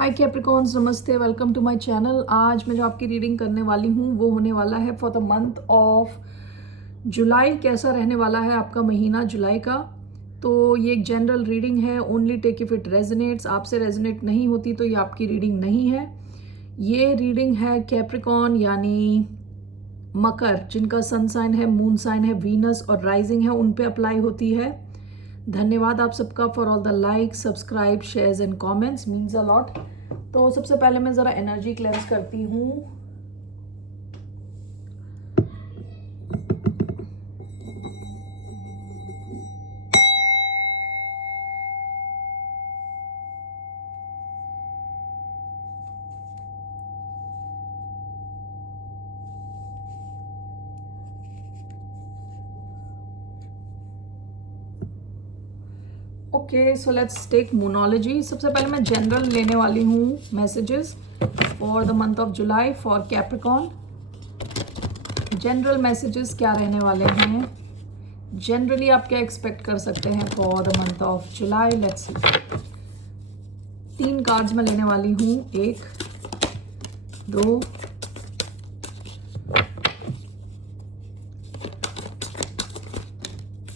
हाय Capricorns, नमस्ते, welcome to my channel. आज मैं जो आपकी रीडिंग करने वाली हूँ वो होने वाला है फॉर द मंथ ऑफ जुलाई। कैसा रहने वाला है आपका महीना जुलाई का। तो ये एक जनरल रीडिंग है, only take if it resonates. आपसे रेजोनेट नहीं होती तो ये आपकी रीडिंग नहीं है। ये रीडिंग है कैप्रिकॉन यानी मकर, जिनका सन साइन है, मून साइन है, वीनस और राइजिंग है, उन पे अप्लाई होती है। धन्यवाद आप सबका for all the like, subscribe, shares and comments, means a lot. तो सबसे पहले मैं ज़रा एनर्जी क्लेंस करती हूँ। Okay, so let's take monology. सबसे पहले मैं जनरल लेने वाली हूँ messages for the month of July for Capricorn. General messages क्या रहने वाले हैं, जनरली आप क्या एक्सपेक्ट कर सकते हैं for the month of July. Let's see. 3 cards मैं लेने वाली हूँ, 1 2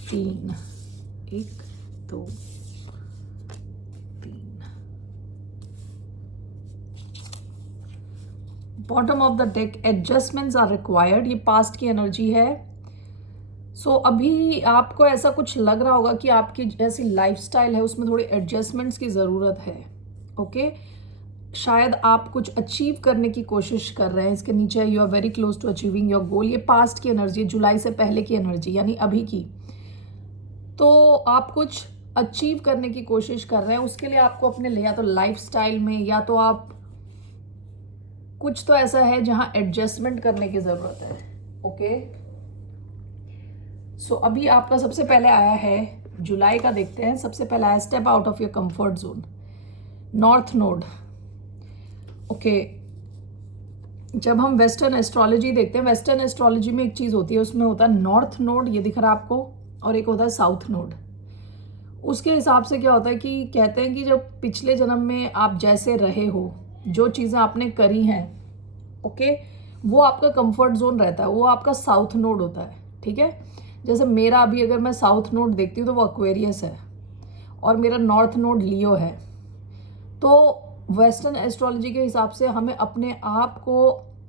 3। 1 2 3। Bottom of the deck, adjustments are required. ये पास्ट की एनर्जी है। अभी आपको ऐसा कुछ लग रहा होगा कि आपकी जैसी लाइफस्टाइल है उसमें थोड़ी एडजस्टमेंट्स की ज़रूरत है। ओके, शायद आप कुछ अचीव करने की कोशिश कर रहे हैं। इसके नीचे you are very close to achieving your goal. ये पास्ट की एनर्जी, जुलाई से पहले की एनर्जी यानी अभी की। तो आप कुछ अचीव करने की कोशिश कर रहे हैं, उसके लिए आपको अपने या तो लाइफस्टाइल में या तो आप कुछ तो ऐसा है जहां एडजस्टमेंट करने की ज़रूरत है। ओके, अभी आपका सबसे पहले आया है जुलाई का, देखते हैं। सबसे पहला है step out of your comfort zone, north node. Okay, जब हम वेस्टर्न एस्ट्रोलॉजी देखते हैं, वेस्टर्न एस्ट्रोलॉजी में एक चीज़ होती है, उसमें होता है नॉर्थ नोड, ये दिख रहा है आपको, और एक होता है साउथ नोड। उसके हिसाब से क्या होता है कि कहते हैं कि जब पिछले जन्म में आप जैसे रहे हो, जो चीज़ें आपने करी हैं, ओके, वो आपका कंफर्ट जोन रहता है, वो आपका साउथ नोड होता है। ठीक है, जैसे मेरा अभी अगर मैं साउथ नोड देखती हूँ तो वो एक्वेरियस है और मेरा नॉर्थ नोड लियो है। तो वेस्टर्न एस्ट्रोलॉजी के हिसाब से हमें अपने आप को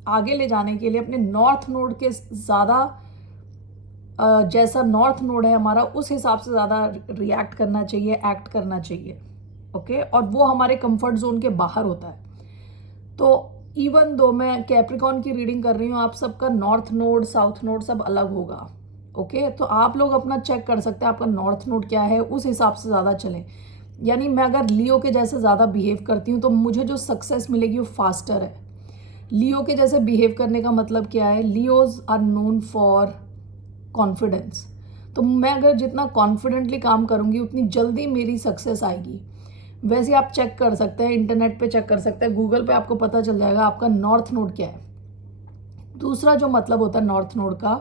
आगे ले जाने के लिए अपने नॉर्थ नोड के ज़्यादा जैसा नॉर्थ नोड है हमारा, उस हिसाब से ज़्यादा रिएक्ट करना चाहिए, एक्ट करना चाहिए। ओके, और वो हमारे कंफर्ट जोन के बाहर होता है। तो इवन दो मैं कैप्रिकॉन की रीडिंग कर रही हूँ, आप सबका नॉर्थ नोड साउथ नोड सब अलग होगा। ओके, तो आप लोग अपना चेक कर सकते हैं आपका नॉर्थ नोड क्या है, उस हिसाब से ज़्यादा चलें। यानी मैं अगर लियो के जैसे ज़्यादा बिहेव करती हूँ तो मुझे जो सक्सेस मिलेगी वो फास्टर है। लियो के जैसे बिहेव करने का मतलब क्या है, Leos are known for confidence. तो मैं अगर जितना कॉन्फिडेंटली काम करूँगी उतनी जल्दी मेरी सक्सेस आएगी। वैसे आप चेक कर सकते हैं, इंटरनेट पे चेक कर सकते हैं, गूगल पे आपको पता चल जाएगा आपका नॉर्थ नोड क्या है। दूसरा जो मतलब होता है नॉर्थ नोड का,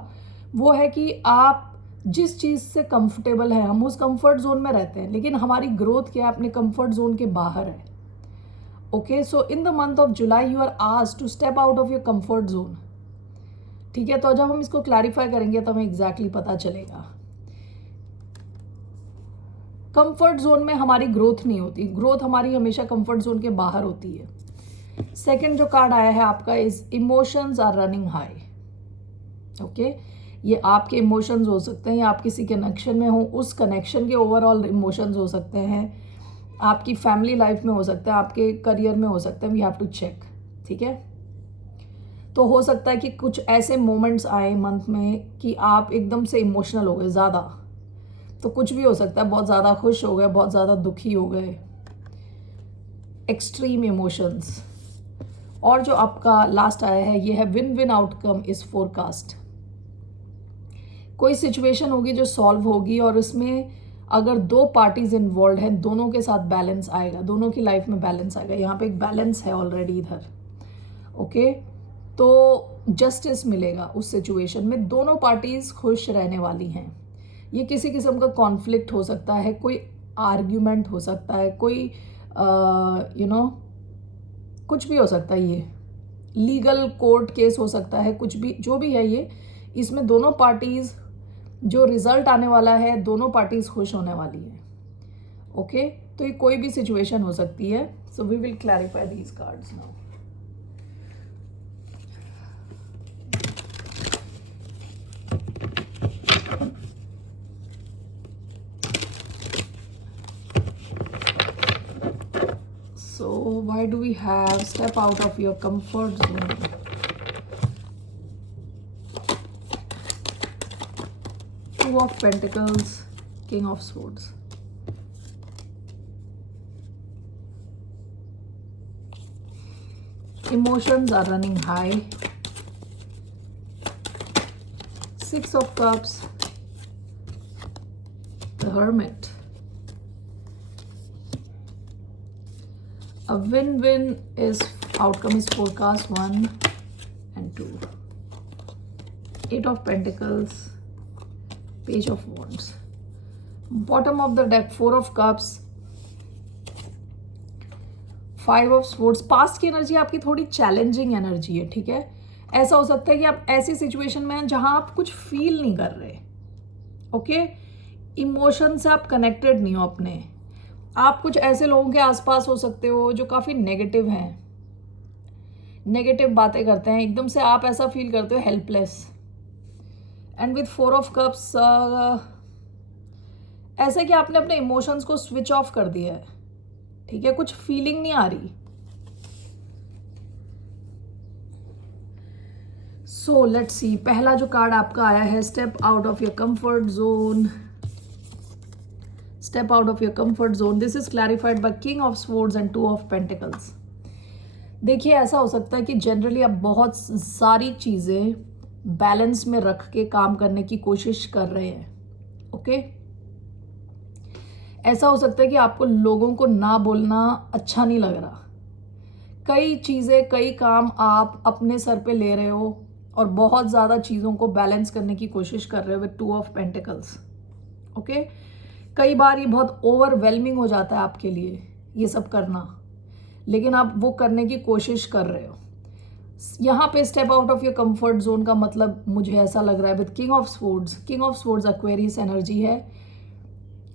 वो है कि आप जिस चीज़ से कंफर्टेबल है, हम उस कंफर्ट जोन में रहते हैं, लेकिन हमारी ग्रोथ क्या है, अपने कंफर्ट जोन के बाहर है। Okay, so in the month of July you are asked to step out of your comfort zone. ठीक है, तो जब हम इसको क्लैरिफाई करेंगे तो हमें एग्जैक्टली पता चलेगा। कंफर्ट जोन में हमारी ग्रोथ नहीं होती, ग्रोथ हमारी हमेशा कंफर्ट जोन के बाहर होती है। सेकंड जो कार्ड आया है आपका is emotions are running high. Okay, ये आपके इमोशंस हो सकते हैं या आप किसी कनेक्शन में हो, उस कनेक्शन के ओवरऑल इमोशंस हो सकते हैं, आपकी फैमिली लाइफ में हो सकता है, आपके करियर में हो सकता है। We have to check. ठीक है, तो हो सकता है कि कुछ ऐसे मोमेंट्स आए मंथ में कि आप एकदम से इमोशनल हो गए ज़्यादा। तो कुछ भी हो सकता है, बहुत ज़्यादा खुश हो गए, बहुत ज़्यादा दुखी हो गए, एक्सट्रीम इमोशंस। और जो आपका लास्ट आया है ये है win win outcome is forecast. कोई सिचुएशन होगी जो सॉल्व होगी और उसमें अगर 2 पार्टीज इन्वॉल्व हैं, दोनों के साथ बैलेंस आएगा, दोनों की लाइफ में बैलेंस आएगा। यहाँ पे एक बैलेंस है ऑलरेडी इधर। ओके, तो जस्टिस मिलेगा उस सिचुएशन में, दोनों पार्टीज खुश रहने वाली हैं। ये किसी किस्म का कॉन्फ्लिक्ट हो सकता है, कोई आर्ग्यूमेंट हो सकता है, कोई कुछ भी हो सकता है, ये लीगल कोर्ट केस हो सकता है, कुछ भी जो भी है ये, इसमें दोनों पार्टीज, जो रिजल्ट आने वाला है दोनों पार्टीज खुश होने वाली है। ओके, तो ये कोई भी सिचुएशन हो सकती है। So we will clarify these cards now. So why do we have step out of your comfort zone? Two of Pentacles, King of Swords. Emotions are running high. Six of Cups, the Hermit. A win-win is outcome is forecast 1 and 2. Eight of Pentacles, Page of Wands. Bottom of the deck, Four of Cups, Five of Swords. Past की energy आपकी थोड़ी challenging energy है, ठीक है। ऐसा हो सकता है कि आप ऐसी सिचुएशन में हैं जहां आप कुछ फील नहीं कर रहे। ओके, इमोशन से आप कनेक्टेड नहीं हो अपने। आप कुछ ऐसे लोगों के आसपास हो सकते हो जो काफ़ी नेगेटिव हैं, नेगेटिव बातें करते हैं, एकदम से आप ऐसा फील करते हो helpless. And with four of cups, ऐसा कि आपने अपने इमोशंस को स्विच ऑफ कर दिया है, ठीक है, कुछ फीलिंग नहीं आ रही। सो लेट्स सी, पहला जो कार्ड आपका आया है, step out of your comfort zone. Step out of your comfort zone. This is clarified by King of Swords and Two of Pentacles. देखिए, ऐसा हो सकता है कि जनरली आप बहुत सारी चीज़ें बैलेंस में रख के काम करने की कोशिश कर रहे हैं। ओके, ऐसा हो सकता है कि आपको लोगों को ना बोलना अच्छा नहीं लग रहा। कई चीज़ें, कई काम आप अपने सर पे ले रहे हो और बहुत ज़्यादा चीज़ों को बैलेंस करने की कोशिश कर रहे हो with two of pentacles. Okay, कई बार ये बहुत ओवरवेलमिंग हो जाता है आपके लिए ये सब करना, लेकिन आप वो करने की कोशिश कर रहे हो। यहाँ पे step out of your comfort zone का मतलब मुझे ऐसा लग रहा है with king of swords. King of swords Aquarius energy है।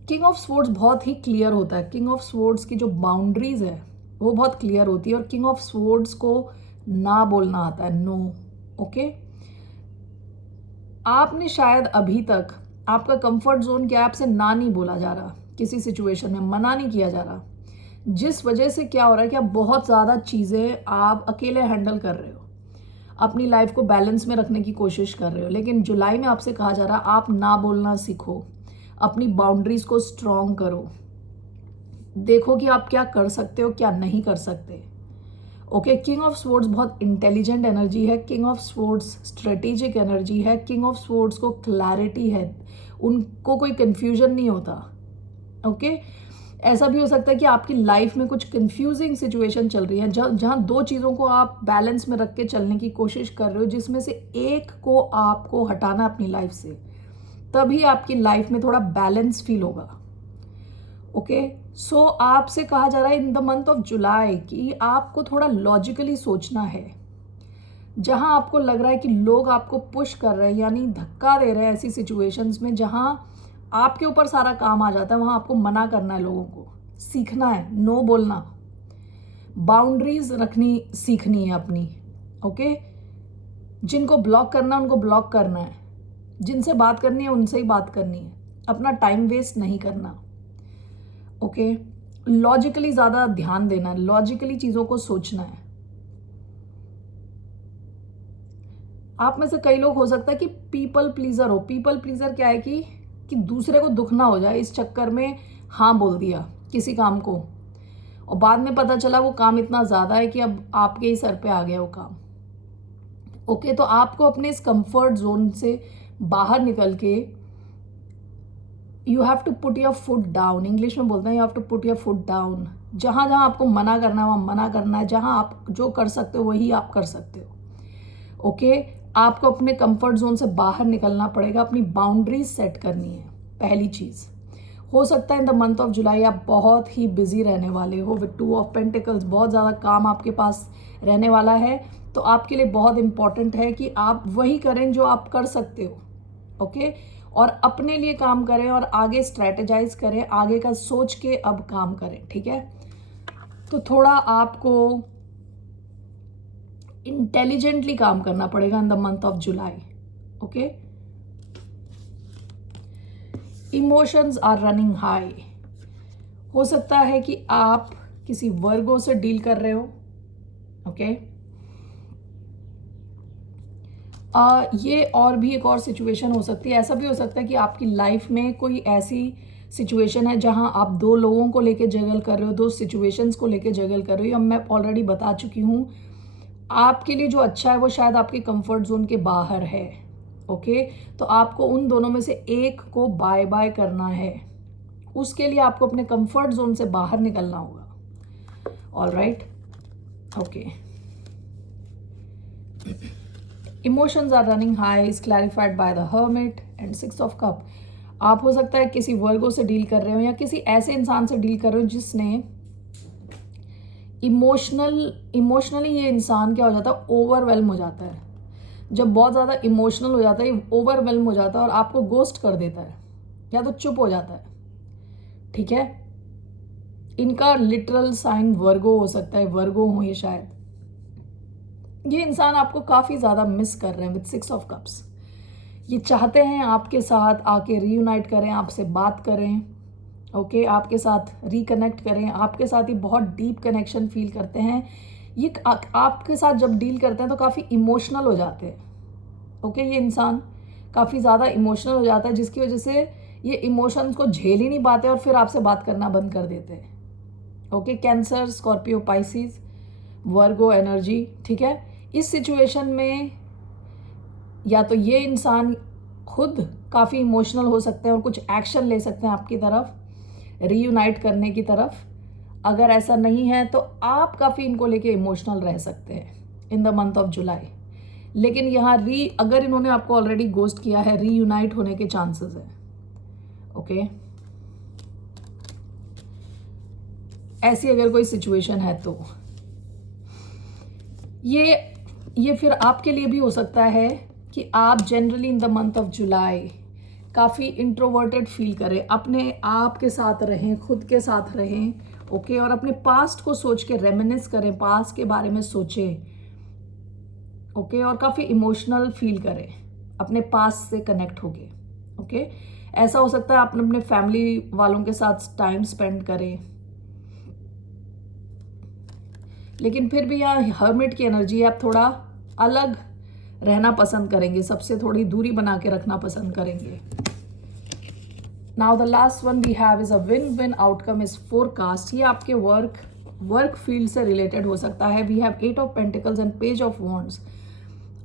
किंग ऑफ स्वॉर्ड्स बहुत ही क्लियर होता है। किंग ऑफ स्वॉर्ड्स की जो बाउंड्रीज है वो बहुत क्लियर होती है और किंग ऑफ स्वॉर्ड्स को ना बोलना आता है, नो। ओके, आपने शायद अभी तक, आपका कंफर्ट जोन क्या, आपसे ना नहीं बोला जा रहा, किसी सिचुएशन में मना नहीं किया जा रहा, जिस वजह से क्या हो रहा है कि आप बहुत ज़्यादा चीज़ें आप अकेले हैंडल कर रहे हो, अपनी लाइफ को बैलेंस में रखने की कोशिश कर रहे हो। लेकिन जुलाई में आपसे कहा जा रहा है आप ना बोलना सीखो, अपनी बाउंड्रीज को स्ट्रॉन्ग करो, देखो कि आप क्या कर सकते हो, क्या नहीं कर सकते। ओके, किंग ऑफ स्वॉर्ड्स बहुत इंटेलिजेंट एनर्जी है। King of swords strategic energy है। किंग ऑफ स्वॉर्ड्स को क्लैरिटी है, उनको कोई कंफ्यूजन नहीं होता। ओके, ऐसा भी हो सकता है कि आपकी लाइफ में कुछ कंफ्यूजिंग सिचुएशन चल रही है जहाँ दो चीज़ों को आप बैलेंस में रख के चलने की कोशिश कर रहे हो, जिसमें से एक को आपको हटाना अपनी लाइफ से, तभी आपकी लाइफ में थोड़ा बैलेंस फील होगा। ओके, सो आपसे कहा जा रहा है इन द मंथ ऑफ जुलाई कि आपको थोड़ा लॉजिकली सोचना है। जहां आपको लग रहा है कि लोग आपको पुश कर रहे हैं, यानी धक्का दे रहे हैं ऐसी सिचुएशंस में जहां आपके ऊपर सारा काम आ जाता है, वहां आपको मना करना है, लोगों को सीखना है, नो बोलना, बाउंड्रीज रखनी सीखनी है अपनी। ओके, जिनको ब्लॉक करना है उनको ब्लॉक करना है, जिनसे बात करनी है उनसे ही बात करनी है, अपना टाइम वेस्ट नहीं करना। ओके, लॉजिकली ज़्यादा ध्यान देना है, लॉजिकली चीज़ों को सोचना है। आप में से कई लोग हो सकता है कि पीपल प्लीजर हो। पीपल प्लीजर क्या है कि दूसरे को दुख ना हो जाए, इस चक्कर में हाँ बोल दिया किसी काम को और बाद में पता चला वो काम इतना ज़्यादा है कि अब आपके ही सर पे आ गया वो काम। ओके, तो आपको अपने इस कंफर्ट जोन से बाहर निकल के you have to put your foot down, English में बोलते हैं you have to put your foot down. जहाँ जहाँ आपको मना करना है वहाँ मना करना है, जहाँ आप जो कर सकते हो वही आप कर सकते हो। ओके, आपको अपने कंफर्ट जोन से बाहर निकलना पड़ेगा, अपनी बाउंड्रीज सेट करनी है पहली चीज़। हो सकता है इन द मंथ ऑफ जुलाई आप बहुत ही बिजी रहने वाले हो विद 2 ऑफ पेंटिकल्स, बहुत ज़्यादा काम आपके पास रहने वाला है। तो आपके लिए बहुत इंपॉर्टेंट है कि आप वही करें जो आप कर सकते हो, ओके, और अपने लिए काम करें और आगे स्ट्रैटेजाइज करें, आगे का सोच के अब काम करें, ठीक है। तो थोड़ा आपको इंटेलिजेंटली काम करना पड़ेगा in the month of July, okay. Emotions are running high. हो सकता है कि आप किसी वर्गो से डील कर रहे हो, ओके। ये और भी एक और सिचुएशन हो सकती है। ऐसा भी हो सकता है कि आपकी लाइफ में कोई ऐसी सिचुएशन है जहां आप 2 लोगों को लेके जगल कर रहे हो, 2 सिचुएशंस को लेके जगल कर रहे हो। मैं ऑलरेडी बता चुकी हूँ, आपके लिए जो अच्छा है वो शायद आपके कंफर्ट जोन के बाहर है, ओके। तो आपको उन दोनों में से एक को बाय बाय करना है। उसके लिए आपको अपने कंफर्ट जोन से बाहर निकलना होगा। All right, okay. Emotions are running high is clarified by the hermit and 6 of cup. आप हो सकता है किसी वर्गो से डील कर रहे हो या किसी ऐसे इंसान से डील कर रहे हो जिसने इमोशनली ये इंसान क्या हो जाता है, ओवरवेल्म हो जाता है। जब बहुत ज़्यादा इमोशनल हो जाता है, ओवरवेल्म हो जाता है और आपको गोस्ट कर देता है या तो चुप हो जाता है, ठीक है। इनका लिटरल साइन वर्गो हो सकता है, वर्गो हो ये शायद। ये इंसान आपको काफ़ी ज़्यादा मिस कर रहे हैं विद 6 ऑफ कप्स। ये चाहते हैं आपके साथ आके रीयूनाइट करें, आपसे बात करें, ओके, आपके साथ रिकनेक्ट करें, आपके साथ ही बहुत डीप कनेक्शन फील करते हैं। ये आपके साथ जब डील करते हैं तो काफ़ी इमोशनल हो जाते हैं, ओके। ये इंसान काफ़ी ज़्यादा इमोशनल हो जाता है जिसकी वजह से ये इमोशंस को झेल ही नहीं पाते और फिर आपसे बात करना बंद कर देते हैं, ओके। कैंसर, स्कॉर्पियो, पाइसिस, वर्गो एनर्जी, ठीक है। इस सिचुएशन में या तो ये इंसान खुद काफ़ी इमोशनल हो सकते हैं और कुछ एक्शन ले सकते हैं आपकी तरफ, रीयूनाइट करने की तरफ। अगर ऐसा नहीं है तो आप काफ़ी इनको लेके इमोशनल रह सकते हैं इन द मंथ ऑफ जुलाई। लेकिन यहाँ अगर इन्होंने आपको ऑलरेडी गोस्ट किया है, रीयूनाइट होने के चांसेस है, ओके। ऐसी अगर कोई सिचुएशन है तो ये फिर आपके लिए भी हो सकता है कि आप generally in the month of जुलाई काफ़ी इंट्रोवर्टेड फील करें, अपने आप के साथ रहें, खुद के साथ रहें, ओके। और अपने पास्ट को सोच के रेमिनिस करें, पास्ट के बारे में सोचें, ओके। और काफ़ी इमोशनल फील करें, अपने पास्ट से कनेक्ट होके, ओके। ऐसा हो सकता है आप अपने फैमिली वालों के साथ टाइम स्पेंड करें। लेकिन फिर भी यहाँ हर्मिट की एनर्जी है, आप थोड़ा अलग रहना पसंद करेंगे, सबसे थोड़ी दूरी बना के रखना पसंद करेंगे। Now the last one we have is a win win outcome is forecast. ये आपके वर्क फील्ड से रिलेटेड हो सकता है। We have 8 of pentacles and page of wands.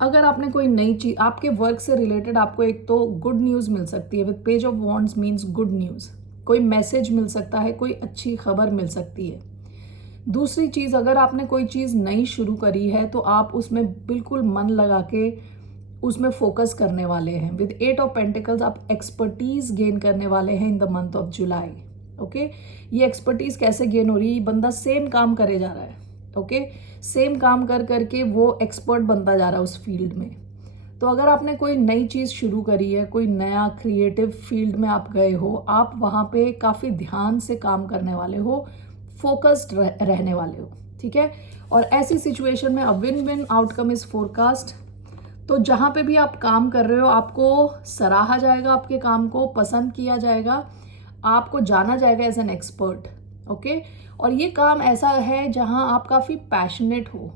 अगर आपने कोई नई चीज आपके वर्क से रिलेटेड, आपको एक तो गुड न्यूज़ मिल सकती है। With page of wands means good news, कोई मैसेज मिल सकता है, कोई अच्छी खबर मिल सकती है। दूसरी चीज़, अगर आपने कोई चीज़ नई शुरू करी है तो आप उसमें बिल्कुल मन लगा के उसमें फोकस करने वाले हैं। विद 8 ऑफ पेंटिकल्स आप एक्सपर्टीज गेन करने वाले हैं इन the month of July, okay. ये एक्सपर्टीज कैसे गेन हो रही है, ये बंदा सेम काम करे जा रहा है, ओके। सेम काम कर करके वो एक्सपर्ट बनता जा रहा है उस फील्ड में। तो अगर आपने कोई नई चीज़ शुरू करी है, कोई नया क्रिएटिव फील्ड में आप गए हो, आप वहाँ पे काफ़ी ध्यान से काम करने वाले हो, फोकस्ड रहने वाले हो, ठीक है। और ऐसी सिचुएशन में अ win win outcome is forecast. तो जहाँ पे भी आप काम कर रहे हो आपको सराहा जाएगा, आपके काम को पसंद किया जाएगा, आपको जाना जाएगा एज एन एक्सपर्ट, ओके। और ये काम ऐसा है जहाँ आप काफ़ी पैशनेट हो,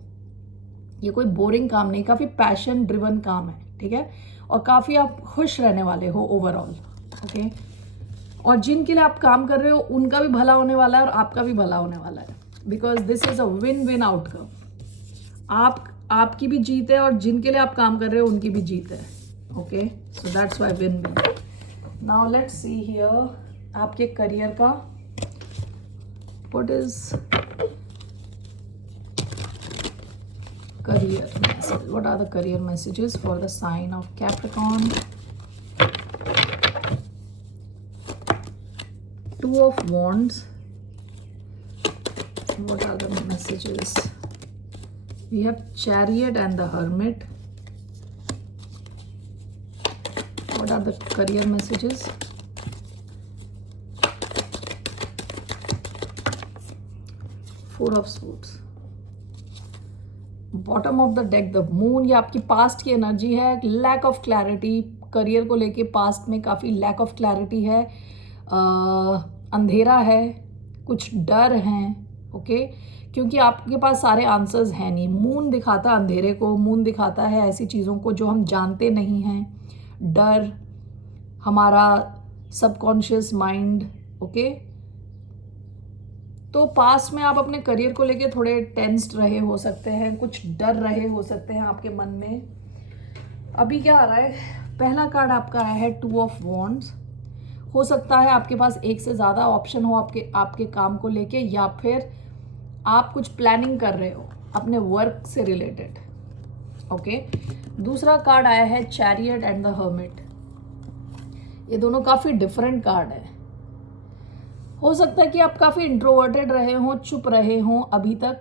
ये कोई बोरिंग काम नहीं, काफ़ी पैशन ड्रिवन काम है, ठीक है। और काफ़ी आप खुश रहने वाले हो ओवरऑल, ओके। और जिनके लिए आप काम कर रहे हो उनका भी भला होने वाला है और आपका भी भला होने वाला है, because this is a win win outcome. आपकी भी जीत है और जिनके लिए आप काम कर रहे हो उनकी भी जीत है, okay. So that's why win win. Now let's see here आपके करियर का what is career message, what are the career messages for the sign of Capricorn. of Wands. What are the messages? We have Chariot and the Hermit. What are the career messages? Four of Swords. Bottom of the deck the moon, ये आपकी past की energy है. Lack of clarity, career को लेके past में काफ़ी lack of clarity है. अंधेरा है, कुछ डर हैं. ओके, क्योंकि आपके पास सारे आंसर्स हैं नहीं. मून दिखाता है अंधेरे को, मून दिखाता है ऐसी चीज़ों को जो हम जानते नहीं हैं. डर, हमारा सबकॉन्शियस माइंड. ओके, तो पास्ट में आप अपने करियर को लेके थोड़े टेंस्ड रहे हो सकते हैं, कुछ डर रहे हो सकते हैं आपके मन में. अभी क्या आ रहा है, पहला कार्ड आपका आया है 2 ऑफ वॉन्ड्स. हो सकता है आपके पास एक से ज़्यादा ऑप्शन हो आपके काम को लेके, या फिर आप कुछ प्लानिंग कर रहे हो अपने वर्क से रिलेटेड. ओके, दूसरा कार्ड आया है चैरियट एंड द हर्मिट. ये दोनों काफ़ी डिफरेंट कार्ड है. हो सकता है कि आप काफ़ी इंट्रोवर्टेड रहे हों, चुप रहे हों अभी तक,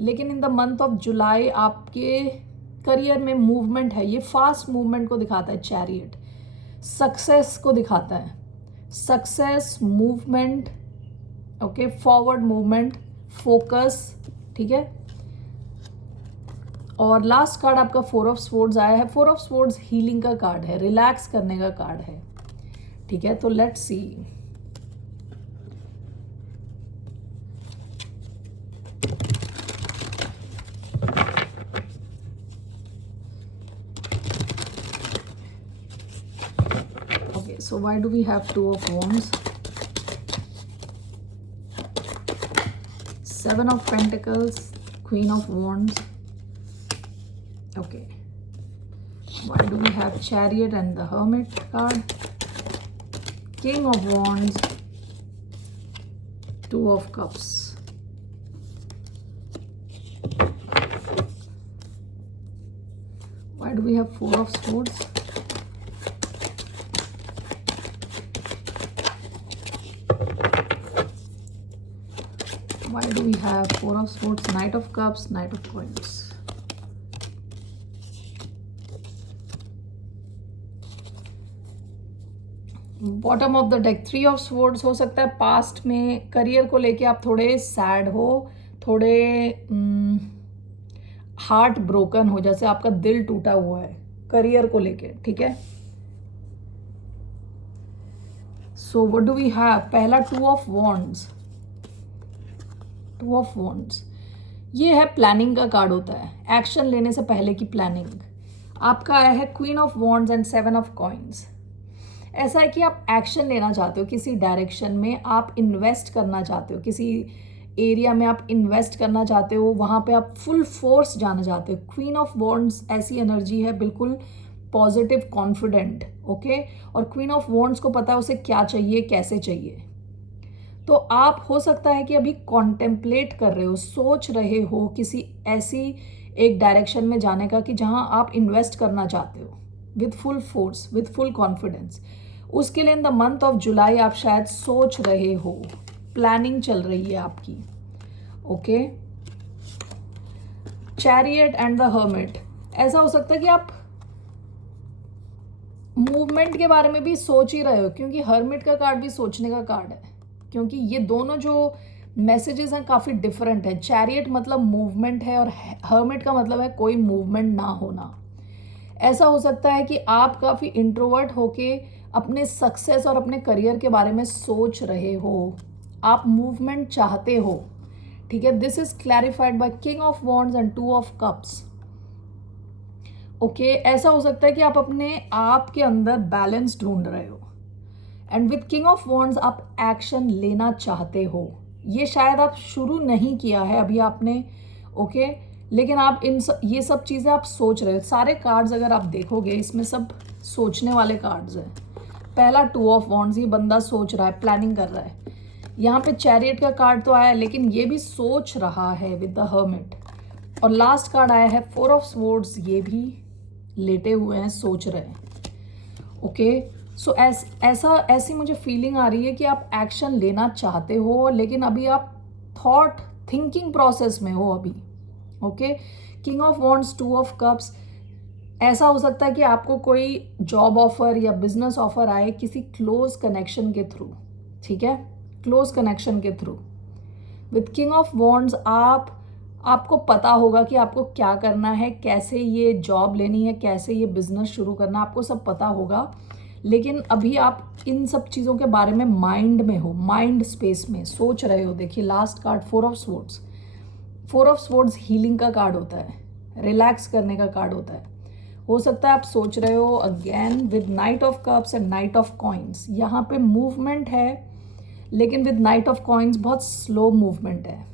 लेकिन इन द मंथ ऑफ जुलाई आपके करियर में मूवमेंट है. ये फास्ट मूवमेंट को दिखाता है. चैरियट सक्सेस को दिखाता है. Success, movement, okay, forward movement, focus. ठीक है. और लास्ट कार्ड आपका 4 ऑफ स्वॉर्ड्स आया है. 4 ऑफ स्वॉर्ड्स हीलिंग का कार्ड है, रिलैक्स करने का कार्ड है. ठीक है, तो let's see. So why do we have 2 of Wands? 7 of Pentacles, Queen of Wands. Okay. Why do we have Chariot and the Hermit card? King of Wands, 2 of Cups. Why do we have 4 of Swords? Why do we have 4 of Swords, Knight of Cups, Knight of Coins? Bottom of the deck 3 of Swords. हो सकता है past में career को लेके आप थोड़े sad हो, थोड़े हार्ट ब्रोकन हो, जैसे आपका दिल टूटा हुआ है करियर को लेके. ठीक है. So what do we have? पहला 2 ऑफ Wands. 2 ऑफ Wands ये है प्लानिंग का कार्ड होता है, एक्शन लेने से पहले की प्लानिंग. आपका आया है queen of wands and 7 of coins. ऐसा है कि आप एक्शन लेना चाहते हो किसी डायरेक्शन में, आप इन्वेस्ट करना चाहते हो किसी एरिया में, आप इन्वेस्ट करना चाहते हो, वहाँ पे आप फुल फोर्स जाना चाहते हो. क्वीन ऑफ वॉन्ड्स ऐसी एनर्जी है, बिल्कुल पॉजिटिव, कॉन्फिडेंट. ओके, और क्वीन ऑफ वॉन्ड्स को पता है उसे क्या चाहिए, कैसे चाहिए. तो आप हो सकता है कि अभी कॉन्टेम्पलेट कर रहे हो, सोच रहे हो किसी ऐसी एक डायरेक्शन में जाने का कि जहां आप इन्वेस्ट करना चाहते हो with full force, with full confidence. उसके लिए इन द मंथ ऑफ जुलाई आप शायद सोच रहे हो, प्लानिंग चल रही है आपकी. Okay, chariot and the hermit. ऐसा हो सकता है कि आप मूवमेंट के बारे में भी सोच ही रहे हो, क्योंकि हर्मिट का कार्ड भी सोचने का कार्ड है. क्योंकि ये दोनों जो मैसेजेस हैं काफ़ी डिफरेंट है. चैरियट मतलब मूवमेंट है और हर्मिट का मतलब है कोई मूवमेंट ना होना. ऐसा हो सकता है कि आप काफ़ी इंट्रोवर्ट होके अपने सक्सेस और अपने करियर के बारे में सोच रहे हो, आप मूवमेंट चाहते हो. ठीक है, this is clarified by king of wands and 2 of cups. Okay, ऐसा हो सकता है कि आप अपने आप के अंदर बैलेंस ढूंढ रहे हो, and with king of wands आप एक्शन लेना चाहते हो. ये शायद आप शुरू नहीं किया है अभी आपने. ओके, लेकिन आप ये सब चीज़ें आप सोच रहे हो. सारे कार्ड्स अगर आप देखोगे इसमें सब सोचने वाले कार्ड्स हैं. पहला 2 ऑफ वॉन्ड्स, ये बंदा सोच रहा है, प्लानिंग कर रहा है. यहाँ पे चैरियट का कार्ड तो आया, लेकिन ये भी सोच रहा है विद द हर्मिट. और लास्ट कार्ड आया है 4 ऑफ स्वॉर्ड्स, ये भी लेटे हुए हैं, सोच रहे हैं. ओके, सो ऐसी मुझे फीलिंग आ रही है कि आप एक्शन लेना चाहते हो, लेकिन अभी आप थॉट थिंकिंग प्रोसेस में हो अभी। Okay, king of wands, two of cups, ऐसा हो सकता है कि आपको कोई जॉब ऑफर या बिजनेस ऑफर आए किसी क्लोज कनेक्शन के थ्रू, ठीक है, क्लोज कनेक्शन के through. With king of wands आपको पता होगा कि आपको क्या करना है, कैसे ये जॉब लेनी है, कैसे ये बिजनेस शुरू करना, आपको सब पता होगा। लेकिन अभी आप इन सब चीज़ों के बारे में माइंड में हो, माइंड स्पेस में सोच रहे हो। देखिए last card four of swords, four of swords healing का कार्ड होता है, रिलैक्स करने का कार्ड होता है। हो सकता है आप सोच रहे हो again with night of cups and night of coins, यहाँ पे मूवमेंट है, लेकिन विद नाइट ऑफ कॉइन्स बहुत स्लो मूवमेंट है।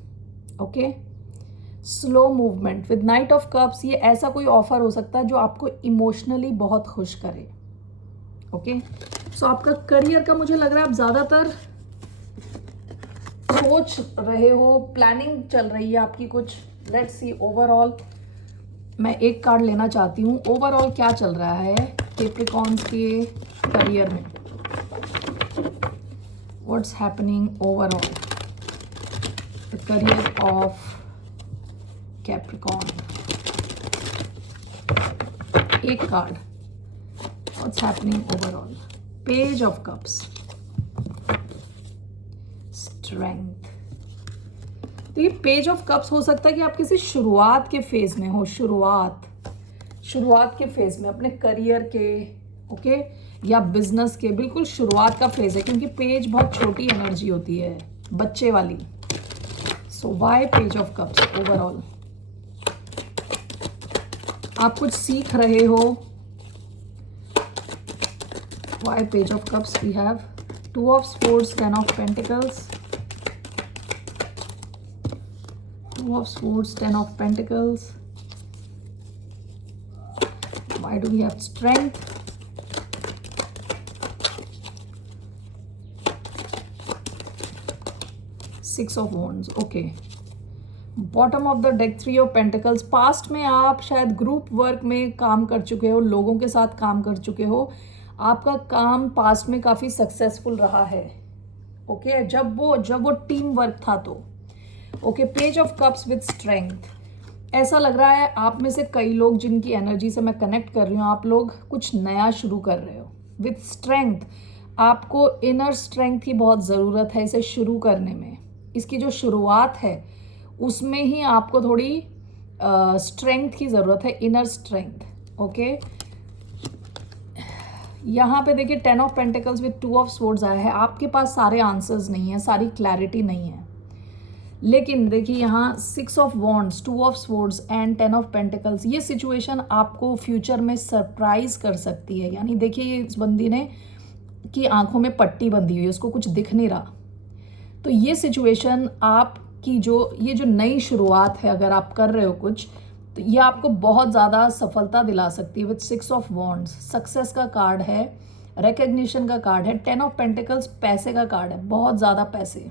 Okay, slow movement with night of cups. ये ऐसा कोई ऑफर हो सकता है जो आपको इमोशनली बहुत खुश करे। ओके, सो आपका करियर का मुझे लग रहा है आप ज़्यादातर सोच रहे हो, प्लानिंग चल रही है आपकी कुछ। लेट्स सी ओवरऑल, मैं एक कार्ड लेना चाहती हूँ। ओवरऑल क्या चल रहा है कैप्रिकॉर्न्स के करियर में, what's happening overall the career of Capricorn. एक card, what's happening overall, page of cups, strength. तो ये पेज ऑफ कप्स हो सकता है कि आप किसी शुरुआत के फेज में हो, शुरुआत के फेज में अपने करियर के, ओके, या बिजनेस के बिल्कुल शुरुआत का फेज है, क्योंकि पेज बहुत छोटी एनर्जी होती है, बच्चे वाली। So why page of cups overall, आप कुछ सीख रहे हो। Why page of cups, we have two of swords, ten of pentacles, Two of Swords, Ten of Pentacles. Why do we have Strength? Six of Wands. Okay. Bottom of the deck, Three of Pentacles. Past में आप शायद group work में काम कर चुके हो, लोगों के साथ काम कर चुके हो, आपका काम पास्ट में काफ़ी सक्सेसफुल रहा है। ओके, जब वो टीम वर्क था तो। Okay, page of cups with strength, ऐसा लग रहा है आप में से कई लोग जिनकी एनर्जी से मैं कनेक्ट कर रही हूँ, आप लोग कुछ नया शुरू कर रहे हो। विद स्ट्रेंथ, आपको इनर स्ट्रेंथ की बहुत ज़रूरत है इसे शुरू करने में। इसकी जो शुरुआत है उसमें ही आपको थोड़ी स्ट्रेंथ की ज़रूरत है, इनर स्ट्रेंथ। ओके, यहाँ पे देखिए ten of pentacles with two of swords आया है। आपके पास सारे आंसर्स नहीं है, सारी क्लैरिटी नहीं है, लेकिन देखिए यहाँ six of wands, to of swords and ten of pentacles, ये सिचुएशन आपको फ्यूचर में सरप्राइज कर सकती है। यानी देखिए इस बंदी ने की आंखों में पट्टी बंधी हुई है, उसको कुछ दिख नहीं रहा। तो ये सिचुएशन आपकी ये जो नई शुरुआत है, अगर आप कर रहे हो कुछ, तो ये आपको बहुत ज़्यादा सफलता दिला सकती है। With six of wands, success का कार्ड है, रिकग्निशन का कार्ड है। टेन ऑफ पेंटिकल्स पैसे का कार्ड है, बहुत ज़्यादा पैसे।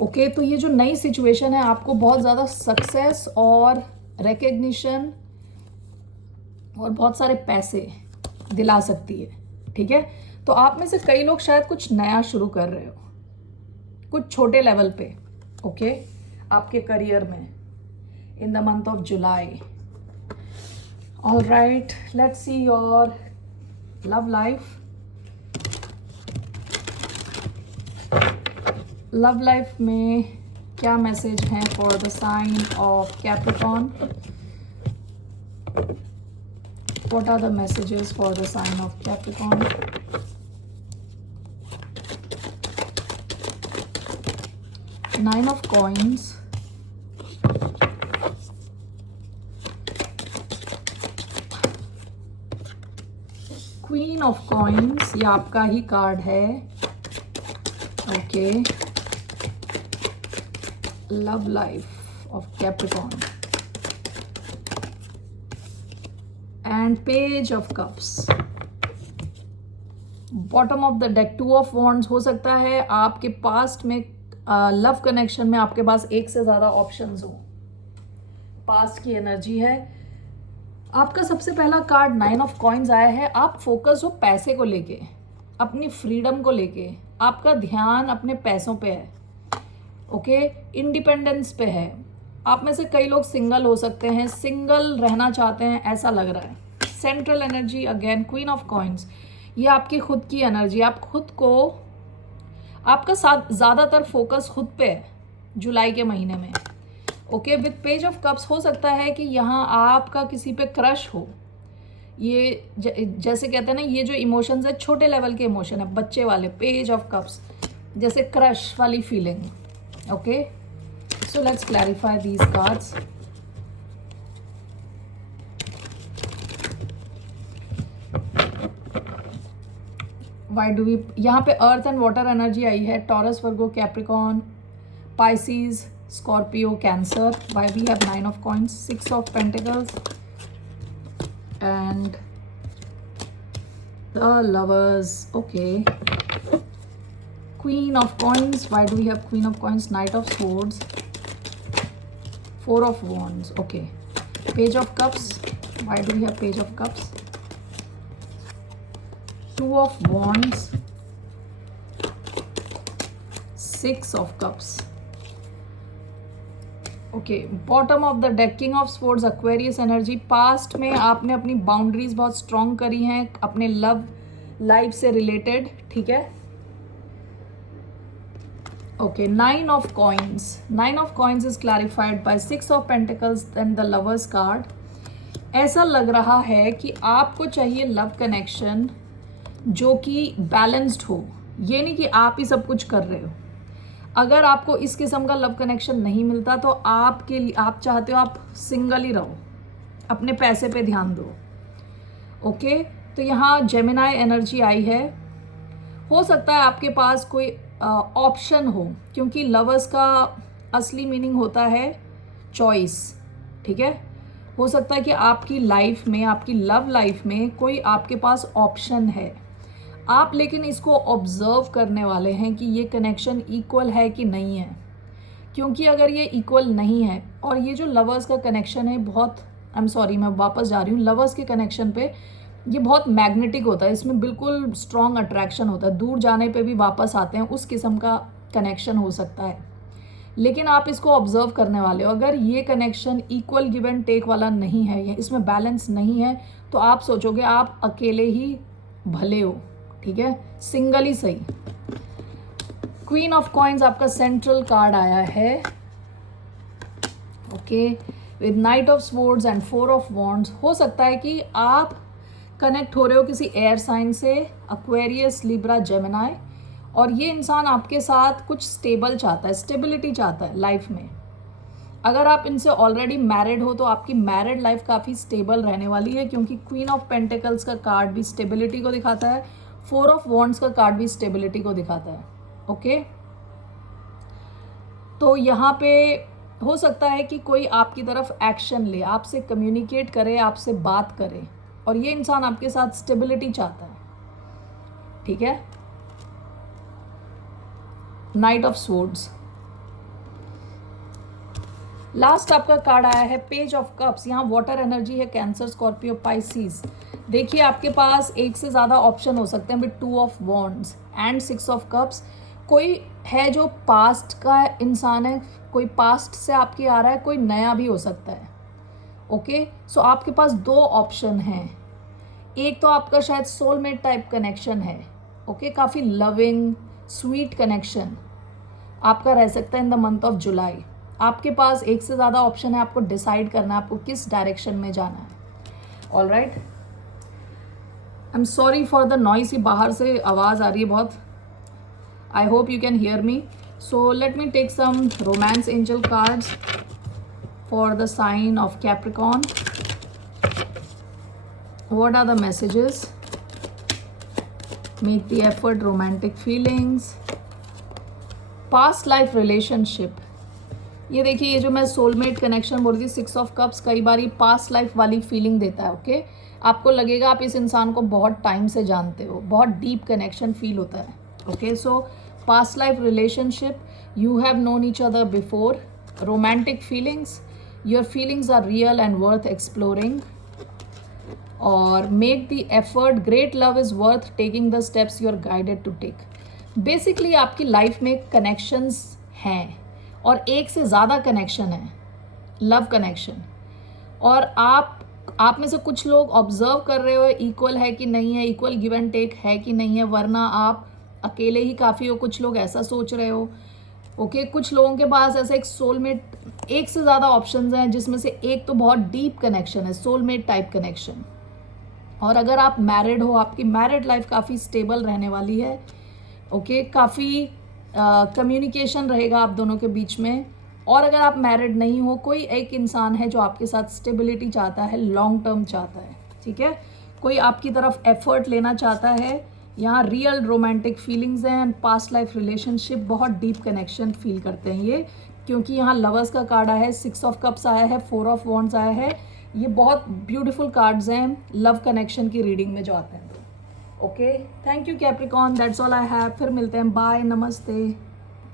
ओके, तो ये जो नई सिचुएशन है आपको बहुत ज़्यादा सक्सेस और रिकग्निशन और बहुत सारे पैसे दिला सकती है। ठीक है, तो आप में से कई लोग शायद कुछ नया शुरू कर रहे हो, कुछ छोटे लेवल पे। ओके, आपके करियर में in the month of July. All right, let's see your love life. Love life में क्या मैसेज है for the sign of Capricorn? What are the messages for the sign of Capricorn? Nine of coins, queen of coins, ये आपका ही card है। Okay, love life of Capricorn and page of cups. Bottom of the deck, two of wands. हो सकता है आपके past में love connection में आपके पास एक से ज़्यादा ऑप्शंस हो, पास्ट की एनर्जी है। आपका सबसे पहला कार्ड 9 ऑफ कॉइन्स आया है। आप फोकस हो पैसे को लेके, अपनी फ्रीडम को लेके, आपका ध्यान अपने पैसों पे है, ओके, इंडिपेंडेंस पे है। आप में से कई लोग सिंगल हो सकते हैं, सिंगल रहना चाहते हैं, ऐसा लग रहा है। Central energy again queen of coins, ये आपकी खुद की एनर्जी, आप खुद को, आपका साथ ज़्यादातर फोकस खुद पे है जुलाई के महीने में, okay. With page of cups हो सकता है कि यहाँ आपका किसी पे क्रश हो। ये जैसे कहते हैं ना, ये जो इमोशंस है छोटे लेवल के इमोशन है, बच्चे वाले। पेज ऑफ कप्स जैसे क्रश वाली feeling, okay. So let's clarify these cards. Why do we, यहाँ पे अर्थ एंड वाटर एनर्जी आई है, Taurus, Virgo, Capricorn, Pisces, Scorpio, Cancer. Why we have 9 of coins, 6 of pentacles and the lovers, okay. Queen of coins, why do we have queen of coins, knight of swords, 4 of wands, okay. Page of cups, why do we have page of cups, 2 of wands, 6 of cups, okay. Bottom of the deck, king of swords, Aquarius energy. Past में आपने अपनी boundaries बहुत strong करी हैं अपने love life से related, ठीक है, okay. 9 of coins, 9 of coins is clarified by 6 of pentacles and the lovers card. ऐसा लग रहा है कि आपको चाहिए लव कनेक्शन जो कि बैलेंस्ड हो, ये नहीं कि आप ही सब कुछ कर रहे हो। अगर आपको इस किस्म का लव कनेक्शन नहीं मिलता तो आपके लिए, आप चाहते हो आप सिंगल ही रहो, अपने पैसे पे ध्यान दो, ओके। तो यहाँ जेमिनाई एनर्जी आई है। हो सकता है आपके पास कोई ऑप्शन हो, क्योंकि लवर्स का असली मीनिंग होता है चॉइस, ठीक है। हो सकता है कि आपकी लाइफ में, आपकी लव लाइफ में कोई आपके पास ऑप्शन है, आप लेकिन इसको ऑब्जर्व करने वाले हैं कि ये कनेक्शन इक्वल है कि नहीं है। क्योंकि अगर ये इक्वल नहीं है, और ये जो लवर्स का कनेक्शन है बहुत, आई एम सॉरी मैं वापस जा रही हूँ, लवर्स के कनेक्शन पे ये बहुत मैग्नेटिक होता है, इसमें बिल्कुल स्ट्रॉन्ग अट्रैक्शन होता है, दूर जाने पे भी वापस आते हैं, उस किस्म का कनेक्शन हो सकता है। लेकिन आप इसको ऑब्जर्व करने वाले हो, अगर ये connection equal give and take वाला नहीं है, या इसमें बैलेंस नहीं है, तो आप सोचोगे आप अकेले ही भले हो, ठीक है, सिंगल ही सही। क्वीन ऑफ कॉइन्स आपका सेंट्रल कार्ड आया है, okay, with night of swords and 4 of wands. हो सकता है कि आप कनेक्ट हो रहे हो किसी एयर साइन से, एक्वेरियस, लिब्रा, जेमिनाई, और ये इंसान आपके साथ कुछ स्टेबल चाहता है, स्टेबिलिटी चाहता है लाइफ में। अगर आप इनसे ऑलरेडी मैरिड हो तो आपकी मैरिड लाइफ काफ़ी स्टेबल रहने वाली है, क्योंकि क्वीन ऑफ पेंटिकल्स का कार्ड भी स्टेबिलिटी को दिखाता है, 4 ऑफ वॉन्ड्स का कार्ड भी स्टेबिलिटी को दिखाता है, ओके। तो यहाँ पे हो सकता है कि कोई आपकी तरफ एक्शन ले, आपसे कम्युनिकेट करे, आपसे बात करे, और ये इंसान आपके साथ स्टेबिलिटी चाहता है, ठीक है। नाइट ऑफ स्वॉर्ड्स, लास्ट आपका कार्ड आया है पेज ऑफ कप्स। यहाँ वाटर एनर्जी है, कैंसर, स्कॉर्पियो, पाइसीज। देखिए आपके पास एक से ज़्यादा ऑप्शन हो सकते हैं with 2 of wands and 6 of cups. कोई है जो पास्ट का इंसान है, कोई पास्ट से आपकी आ रहा है, कोई नया भी हो सकता है, ओके। सो आपके पास 2 ऑप्शन हैं। एक तो आपका शायद सोलमेट टाइप कनेक्शन है, ओके, काफ़ी लविंग स्वीट कनेक्शन आपका रह सकता है इन द मंथ ऑफ जुलाई। आपके पास एक से ज़्यादा ऑप्शन है, आपको डिसाइड करना है आपको किस डायरेक्शन में जाना है। All right, I am sorry for the noise, बाहर से आवाज़ आ रही है बहुत। I hope you can hear me. So let me take some romance angel cards for the sign of Capricorn. What are the messages? Make the effort, romantic feelings, past life relationship. ये देखिए, ये जो मैं soulmate connection बोल रही थी, 6 of cups, कई बार ये पास्ट लाइफ वाली फीलिंग देता है, ओके। आपको लगेगा आप इस इंसान को बहुत टाइम से जानते हो, बहुत डीप कनेक्शन फील होता है, okay. So past life relationship, you have known each other before, romantic feelings, your feelings are real and worth exploring, और make the effort, great love is worth taking the steps you are guided to take. Basically आपकी life में connections हैं और एक से ज़्यादा connection है, love connection, और आप में से कुछ लोग ऑब्जर्व कर रहे हो इक्वल है कि नहीं है, इक्वल गिव एंड टेक है कि नहीं है, वरना आप अकेले ही काफ़ी हो, कुछ लोग ऐसा सोच रहे हो। ओके, कुछ लोगों के पास ऐसे एक सोलमेट, एक से ज़्यादा ऑप्शंस हैं जिसमें से एक तो बहुत डीप कनेक्शन है, सोलमेट टाइप कनेक्शन। और अगर आप मैरिड हो, आपकी मैरिड लाइफ काफ़ी स्टेबल रहने वाली है। ओके, काफ़ी कम्युनिकेशन रहेगा आप दोनों के बीच में। और अगर आप मैरिड नहीं हो, कोई एक इंसान है जो आपके साथ स्टेबिलिटी चाहता है, लॉन्ग टर्म चाहता है, ठीक है, कोई आपकी तरफ एफर्ट लेना चाहता है। यहाँ रियल रोमांटिक फीलिंग्स हैं एंड पास्ट लाइफ रिलेशनशिप, बहुत डीप कनेक्शन फील करते हैं ये, क्योंकि यहाँ लवर्स का कार्ड आया है, 6 ऑफ कप्स आया है, 4 ऑफ वॉन्ड्स आया है। ये बहुत ब्यूटीफुल कार्ड्स हैं लव कनेक्शन की रीडिंग में जो आते हैं। Okay, thank you Capricorn, that's all I have. फिर मिलते हैं, बाय, नमस्ते।